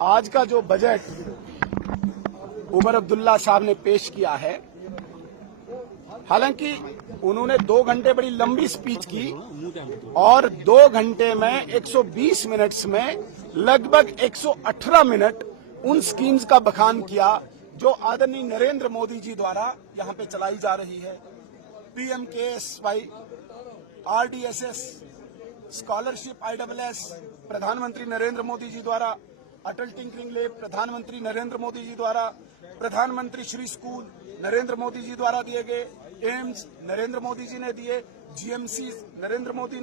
आज का जो बजट उमर अब्दुल्ला साहब ने पेश किया है, हालांकि उन्होंने 2 घंटे बड़ी लंबी स्पीच की और 2 घंटे में 120 मिनट्स में लगभग 118 मिनट उन स्कीम्स का बखान किया जो आदरणीय नरेंद्र मोदी जी द्वारा यहां पे चलाई जा रही है। PMKSY, RDSS, स्कॉलरशिप ISS प्रधानमंत्री नरेंद्र मोदी जी द्वारा, अटल टिंकरिंग लैब प्रधानमंत्री नरेंद्र मोदी जी द्वारा, प्रधानमंत्री श्री स्कूल नरेंद्र मोदी जी द्वारा दिए गए, एम्स नरेंद्र मोदी जी ने दिए, GMC नरेंद्र मोदी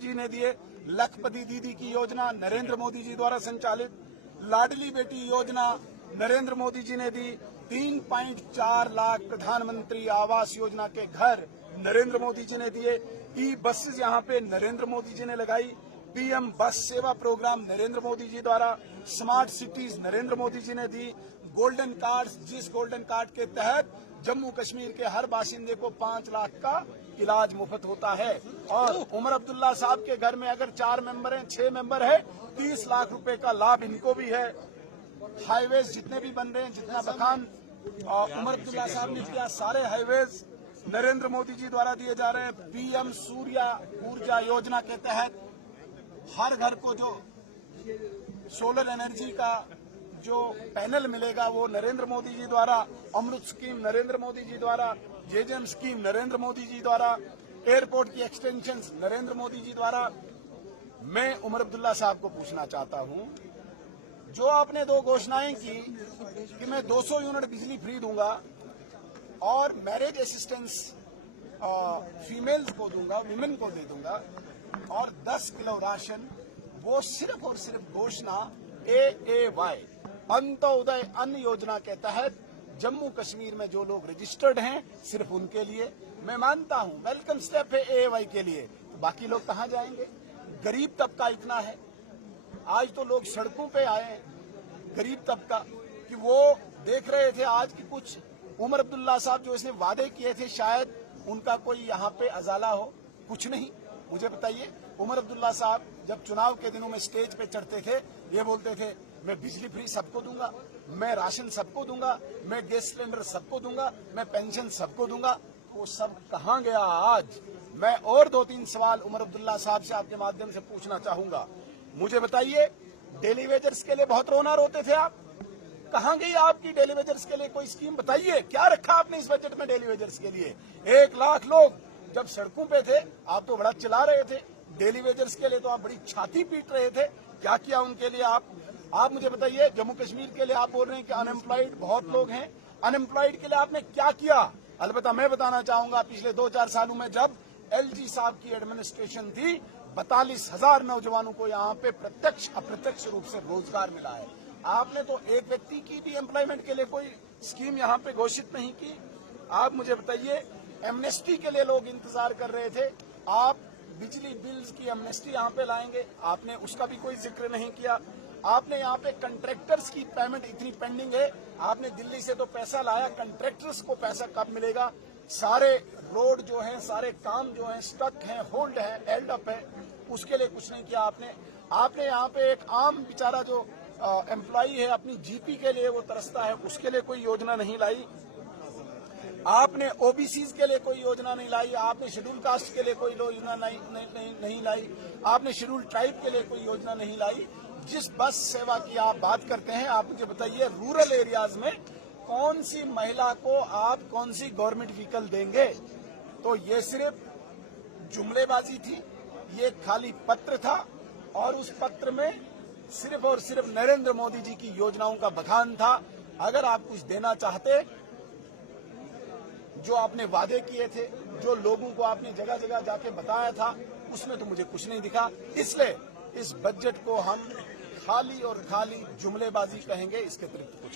जी ने दिए, लखपति दीदी की योजना नरेंद्र मोदी जी द्वारा संचालित, लाडली बेटी योजना नरेंद्र मोदी जी ने दी, 3.4 लाख प्रधानमंत्री आवास योजना के घर नरेंद्र मोदी जी ने दिए, बसेस यहाँ पे नरेंद्र मोदी जी ने लगाई, PM बस सेवा प्रोग्राम नरेंद्र मोदी जी द्वारा, स्मार्ट सिटीज नरेंद्र मोदी जी ने दी, गोल्डन कार्ड, जिस गोल्डन कार्ड के तहत जम्मू कश्मीर के हर बाशिंदे को 5 लाख का इलाज मुफ्त होता है। और उमर अब्दुल्ला साहब के घर में अगर 4 मेंबर हैं, 6 मेंबर है, 30 लाख रुपए का लाभ इनको भी है। हाईवेज जितने भी बन रहे हैं, जितना बखान उमर अब्दुल्ला साहब ने किया, सारे हाईवेज नरेंद्र मोदी जी द्वारा दिए जा रहे हैं। PM सूर्या ऊर्जा योजना के तहत हर घर को जो सोलर एनर्जी का जो पैनल मिलेगा वो नरेंद्र मोदी जी द्वारा, अमृत स्कीम नरेंद्र मोदी जी द्वारा, JJM स्कीम नरेंद्र मोदी जी द्वारा, एयरपोर्ट की एक्सटेंशन नरेंद्र मोदी जी द्वारा। मैं उमर अब्दुल्ला साहब को पूछना चाहता हूं, जो आपने 2 घोषणाएं की कि मैं 200 यूनिट बिजली फ्री दूंगा और मैरिज असिस्टेंस फीमेल्स को दूंगा, विमेन को दे दूंगा, और 10 किलो राशन, वो सिर्फ और सिर्फ घोषणा AAY अंत्योदय अन्न योजना के तहत जम्मू कश्मीर में जो लोग रजिस्टर्ड हैं सिर्फ उनके लिए। मैं मानता हूं वेलकम स्टेप है AAY के लिए, तो बाकी लोग कहां जाएंगे? गरीब तबका इतना है, आज तो लोग सड़कों पे आए, गरीब तबका, कि वो देख रहे थे आज की कुछ उमर अब्दुल्ला साहब जो इसने वादे किए थे शायद उनका कोई यहाँ पे अजाला हो, कुछ नहीं। मुझे बताइए, उमर अब्दुल्ला साहब जब चुनाव के दिनों में स्टेज पे चढ़ते थे, ये बोलते थे मैं बिजली फ्री सबको दूंगा, मैं राशन सबको दूंगा, मैं गैस सिलेंडर सबको दूंगा, मैं पेंशन सबको दूंगा। वो सब कहाँ गया आज? मैं और 2-3 सवाल उमर अब्दुल्ला साहब से आपके माध्यम से पूछना चाहूंगा। मुझे बताइए, डेली वेजर्स के लिए बहुत रोना रोते थे आप, कहां गई आपकी डेली वेजर्स के लिए कोई स्कीम? बताइए, क्या रखा आपने इस बजट में डेली वेजर्स के लिए? 1 लाख लोग जब सड़कों पे थे आप तो बड़ा चिल्ला रहे थे, डेली वेजर्स के लिए तो आप बड़ी छाती पीट रहे थे। क्या किया उनके लिए आप मुझे बताइए। जम्मू कश्मीर के लिए आप बोल रहे हैं कि अनएम्प्लॉयड बहुत लोग हैं, अनएम्प्लॉयड के लिए आपने क्या किया? अलबत्ता मैं बताना चाहूंगा, पिछले 2-4 सालों में जब LG साहब की एडमिनिस्ट्रेशन थी, 42,000 नौजवानों को यहाँ पे प्रत्यक्ष अप्रत्यक्ष रूप से रोजगार मिला है। आपने तो एक व्यक्ति की भी एम्प्लॉयमेंट के लिए कोई स्कीम यहाँ पे घोषित नहीं की। आप मुझे बताइए, एमनेस्टी के लिए लोग इंतजार कर रहे थे, आप बिजली बिल्स की एमनेस्टी यहाँ पे लाएंगे, आपने उसका भी कोई जिक्र नहीं किया। आपने यहाँ पे कंट्रैक्टर्स की पेमेंट इतनी पेंडिंग है, आपने दिल्ली से तो पैसा लाया, कंट्रैक्टर्स को पैसा कब मिलेगा? सारे रोड जो है, सारे काम जो है स्टक है, होल्ड है, हेल्ड अप है, उसके लिए कुछ नहीं किया आपने यहाँ पे एक आम बेचारा जो एम्प्लॉई है अपनी GP के लिए वो तरसता है, उसके लिए कोई योजना नहीं लाई। आपने OBCs के लिए कोई योजना नहीं लाई, आपने शेड्यूल कास्ट के लिए कोई योजना नहीं लाई, आपने शेड्यूल ट्राइब के लिए कोई योजना नहीं लाई। जिस बस सेवा की आप बात करते हैं, आप मुझे बताइए, रूरल एरियाज में कौन सी महिला को आप कौन सी गवर्नमेंट व्हीकल देंगे? तो ये सिर्फ जुमलेबाजी थी, ये खाली पत्र था, और उस पत्र में सिर्फ और सिर्फ नरेंद्र मोदी जी की योजनाओं का बखान था। अगर आप कुछ देना चाहते, जो आपने वादे किए थे, जो लोगों को आपने जगह जगह जाके बताया था, उसमें तो मुझे कुछ नहीं दिखा। इसलिए इस बजट को हम खाली और खाली जुमलेबाजी कहेंगे, इसके अतिरिक्त कुछ